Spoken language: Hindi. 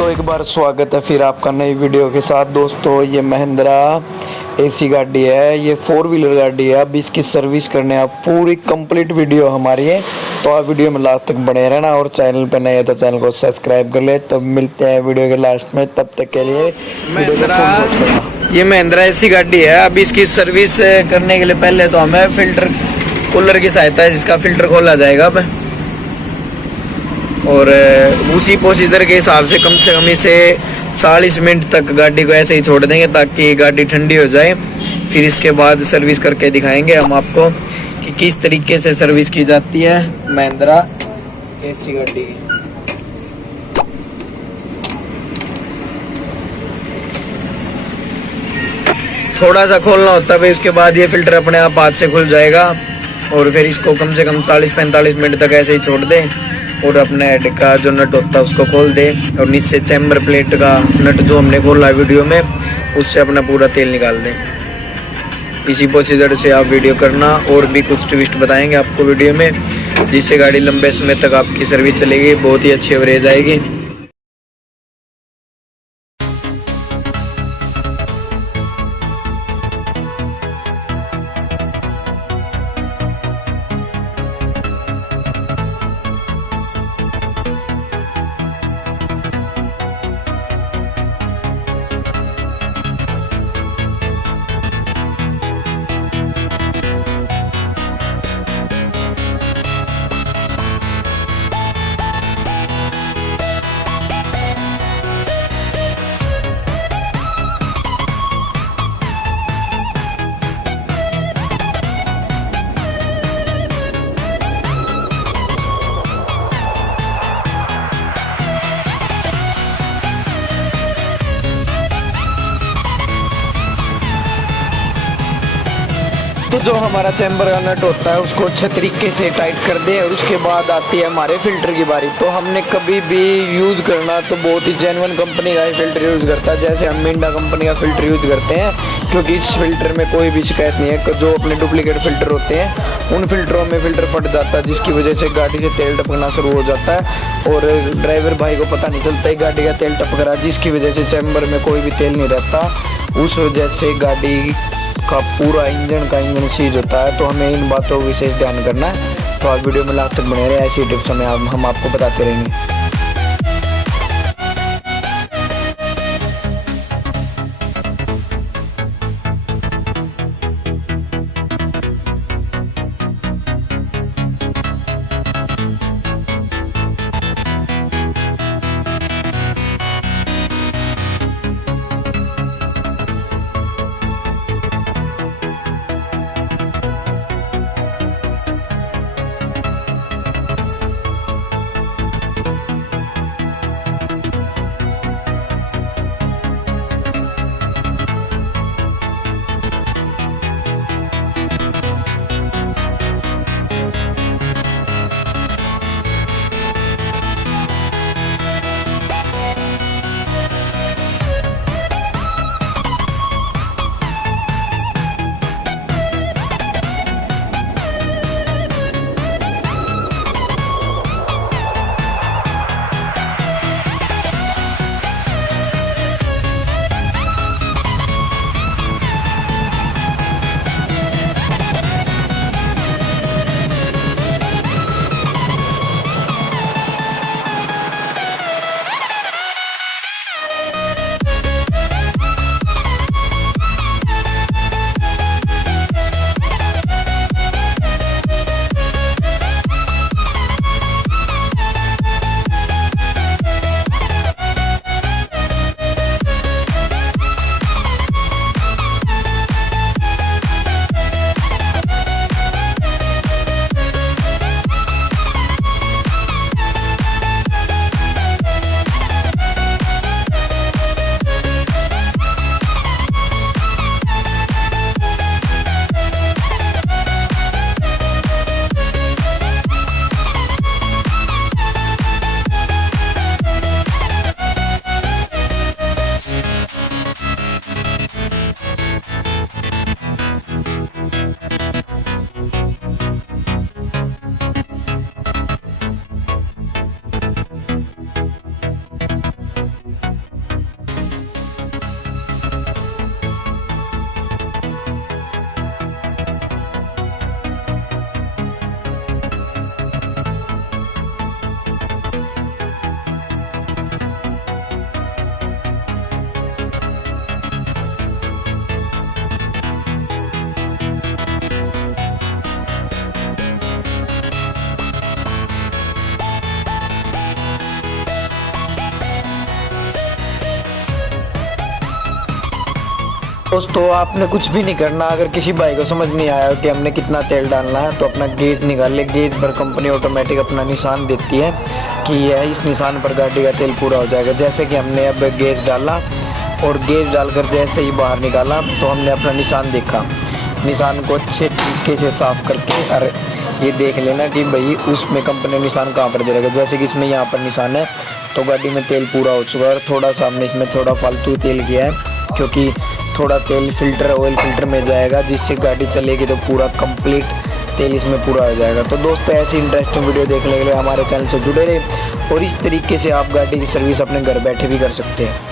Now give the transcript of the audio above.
दोस्तों एक बार स्वागत है फिर आपका नई वीडियो के साथ। दोस्तों ये महिंद्रा एसी गाड़ी है, ये 4 व्हीलर गाड़ी है। अब इसकी सर्विस करने आप पूरी कंप्लीट वीडियो हमारी है, तो आप वीडियो में लास्ट तक बने रहना। और चैनल पे नए हैं तो चैनल को सब्सक्राइब कर ले। तो मिलते हैं वीडियो के लास्ट में, तब तक के लिए ये महिंद्रा एसी गाड़ी है। अब इसकी सर्विस करने के लिए पहले तो हमें फिल्टर कूलर की सहायता है, जिसका फिल्टर खोला जाएगा अब, और उसी प्रोसीजर के हिसाब से कम इसे 40 मिनट तक गाड़ी को ऐसे ही छोड़ देंगे ताकि गाड़ी ठंडी हो जाए। फिर इसके बाद सर्विस करके दिखाएंगे हम आपको कि किस तरीके से सर्विस की जाती है महिंद्रा एसी गाड़ी की। थोड़ा सा खोलना होता है, उसके बाद ये फिल्टर अपने आप हाथ से खुल जाएगा। और फिर इसको कम से कम 40-45 मिनट तक ऐसे ही छोड़ दें और अपने हेड का जो नट होता है उसको खोल दे, और नीचे चैम्बर प्लेट का नट जो हमने खोला वीडियो में, उससे अपना पूरा तेल निकाल दें। इसी प्रोसीजर से आप वीडियो करना, और भी कुछ ट्विस्ट बताएंगे आपको वीडियो में, जिससे गाड़ी लंबे समय तक आपकी सर्विस चलेगी, बहुत ही अच्छी एवरेज आएगी। तो जो हमारा चैम्बर का नट होता है उसको अच्छे तरीके से टाइट कर दें, और उसके बाद आती है हमारे फिल्टर की बारी। तो हमने कभी भी यूज़ करना तो बहुत ही जेन्युइन कंपनी का ही फिल्टर यूज़ करता है, जैसे हम मिंडा कंपनी का फिल्टर यूज़ करते हैं, क्योंकि इस फिल्टर में कोई भी शिकायत नहीं है। जो अपने डुप्लीकेट फिल्टर होते हैं उन फिल्टरों में फिल्टर फट जाता है, जिसकी वजह से गाड़ी से तेल टपकना शुरू हो जाता है, और ड्राइवर भाई को पता नहीं चलता है गाड़ी का तेल टपक रहा है, जिसकी वजह से चैम्बर में कोई भी तेल नहीं रहता। उस वजह से गाड़ी का पूरा इंजन सीज होता है। तो हमें इन बातों का विशेष ध्यान करना है। तो आप वीडियो में लास्ट तक बने रहे, ऐसी टिप्स हमें हम आपको बताते रहेंगे। दोस्तों आपने कुछ भी नहीं करना। अगर किसी भाई को समझ नहीं आया कि हमने कितना तेल डालना है तो अपना गेज निकाल ले। गेज पर कंपनी ऑटोमेटिक अपना निशान देती है कि यह इस निशान पर गाड़ी का तेल पूरा हो जाएगा। जैसे कि हमने अब गेज डाला और गेज डालकर जैसे ही बाहर निकाला तो हमने अपना निशान देखा। निशान को अच्छे तरीके से साफ़ करके और ये देख लेना कि भाई उसमें कंपनी निशान कहाँ पर दे रखा है। जैसे कि इसमें यहाँ पर निशान है तो गाड़ी में तेल पूरा हो चुका है। और थोड़ा सा हमने इसमें थोड़ा फालतू तेल किया है क्योंकि थोड़ा तेल फिल्टर ऑयल फिल्टर में जाएगा, जिससे गाड़ी चलेगी तो पूरा कंप्लीट तेल इसमें पूरा हो जाएगा। तो दोस्तों ऐसी इंटरेस्टिंग वीडियो देखने के लिए हमारे चैनल से जुड़े रहे और इस तरीके से आप गाड़ी की सर्विस अपने घर बैठे भी कर सकते हैं।